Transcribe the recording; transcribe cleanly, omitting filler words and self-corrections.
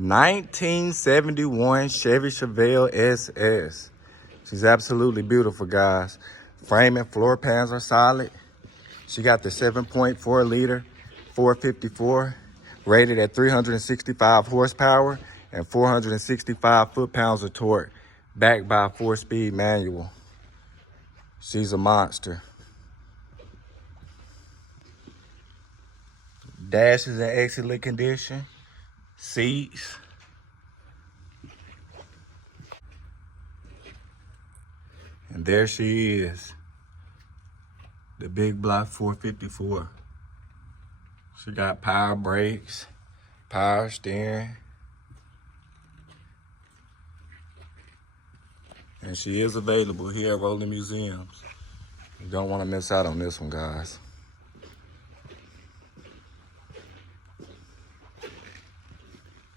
1971 Chevy Chevelle SS. She's absolutely beautiful, guys. Frame and floor pans are solid. She got the 7.4 liter 454, rated at 365 horsepower and 465 foot-pounds of torque, backed by a 4-speed manual. She's a monster. Dash is in excellent condition. Seats. And there she is, the big block 454. She got power brakes, power steering, and she is available here at Rolling Museums. You don't want to miss out on this one, guys.